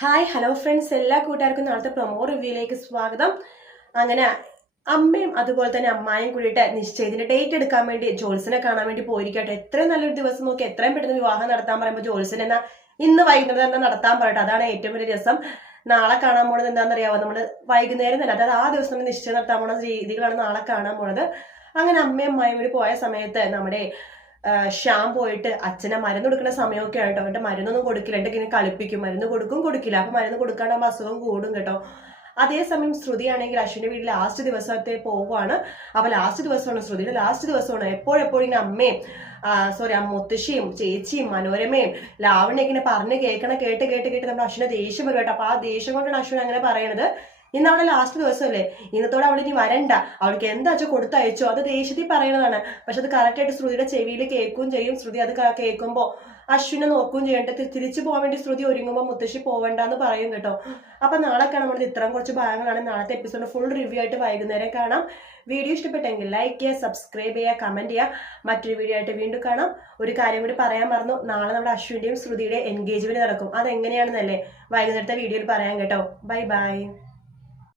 Hi hello friends എല്ലാ കൂട്ടുകാർക്കും നാളത്തെ പ്രൊമോ റിവ്യൂയിലേക്ക് സ്വാഗതം. അങ്ങനെ അമ്മയും അതുപോലെ തന്നെ അമ്മായും കൂടിയിട്ട് നിശ്ചയത്തിന്റെ ഡേറ്റ് എടുക്കാൻ വേണ്ടി ജോൽസിനെ കാണാൻ വേണ്ടി പോയിരിക്കട്ടെ എത്രയും നല്ലൊരു ദിവസം നോക്കി എത്രയും പെട്ടെന്ന് വിവാഹം നടത്താൻ പറയുമ്പോൾ ജോൽസിനെ എന്നാ ഇന്ന് വൈകുന്നേരം തന്നെ നടത്താൻ പറയട്ടെ. അതാണ് ഏറ്റവും വലിയ രസം. നാളെ കാണാൻ പോണത് എന്താണെന്ന് അറിയാമോ നമ്മൾ വൈകുന്നേരം തന്നെ അതായത് ആ ദിവസം നമ്മൾ നിശ്ചയം നടത്താൻ പോണ രീതികളാണ് നാളെ കാണാൻ പോണത്. അങ്ങനെ അമ്മയും അമ്മായും കൂടി പോയ സമയത്ത് നമ്മുടെ ശ്യാം പോയിട്ട് അച്ഛനെ മരുന്ന് കൊടുക്കുന്ന സമയമൊക്കെ ആയിട്ടോ? അവന്റെ മരുന്നൊന്നും കൊടുക്കില്ല. എന്നിട്ട് ഇങ്ങനെ കളിപ്പിക്കും. മരുന്ന് കൊടുക്കും കൊടുക്കില്ല. അപ്പൊ മരുന്ന് കൊടുക്കാണ്ടാകുമ്പോൾ അസുഖം കൂടും കേട്ടോ. അതേസമയം ശ്രുതി ആണെങ്കിൽ അശ്വിന്റെ വീട്ടിൽ ലാസ്റ്റ് ദിവസത്തെ പോവാണ് അപ്പോൾ ലാസ്റ്റ് ദിവസമാണ് ശ്രുതിയുടെ ലാസ്റ്റ് ദിവസമാണ്. എപ്പോഴെപ്പോഴും ഇങ്ങനെ അമ്മയും സോറി ആ മുത്തശ്ശിയും ചേച്ചിയും മനോരമയും ലാവണ്യ ഇങ്ങനെ പറഞ്ഞ് കേൾക്കണ കേട്ട് കേട്ട് കേട്ട് നമ്മുടെ അശ്വിനെ ദേഷ്യം വരും കേട്ടോ. അപ്പോൾ ആ ദേഷ്യം കൊണ്ടാണ് അശ്വിൻ അങ്ങനെ പറയണത്. ഇന്ന് അവളെ ലാസ്റ്റ് ദിവസമല്ലേ? ഇന്നത്തോടെ അവൾ ഇനി വരണ്ട. അവൾക്ക് എന്താ വെച്ചാൽ കൊടുത്തയച്ചോ? അത് ദേഷ്യത്തിൽ പറയണതാണ് പക്ഷെ അത് കറക്റ്റായിട്ട് ശ്രുതിയുടെ ചെവിയിൽ കേൾക്കുകയും ചെയ്യും. ശ്രുതി അത് കേൾക്കുമ്പോൾ കേൾക്കുമ്പോ അശ്വിനെ നോക്കുകയും ചെയ്യട്ടെ തി- തിരിച്ചു പോകാൻ വേണ്ടി ശ്രുതി ഒരുങ്ങുമ്പോൾ മുത്തശ്ശി പോവണ്ടെന്ന് പറയും കേട്ടോ. അപ്പൊ നാളെ കാണാൻ ഇത്രയും കുറച്ച് ഭാഗങ്ങളാണ്. നാളത്തെ എപ്പിസോഡ് ഫുൾ റിവ്യൂ ആയിട്ട് വൈകുന്നേരം കാണാം. വീഡിയോ ഇഷ്ടപ്പെട്ടെങ്കിൽ ലൈക്ക് ചെയ്യുക സബ്സ്ക്രൈബ് ചെയ്യുക കമന്റ് ചെയ്യുക. മറ്റൊരു വീഡിയോ ആയിട്ട് വീണ്ടും കാണാം. ഒരു കാര്യം കൂടി പറയാൻ മറന്നു. നാളെ നമ്മുടെ അശ്വിന്റെയും ശ്രുതിയുടെ എൻഗേജ്മെന്റ് നടക്കും. അതെങ്ങനെയാണെന്നല്ലേ വൈകുന്നേരത്തെ വീഡിയോയിൽ പറയാം കേട്ടോ. Bye bye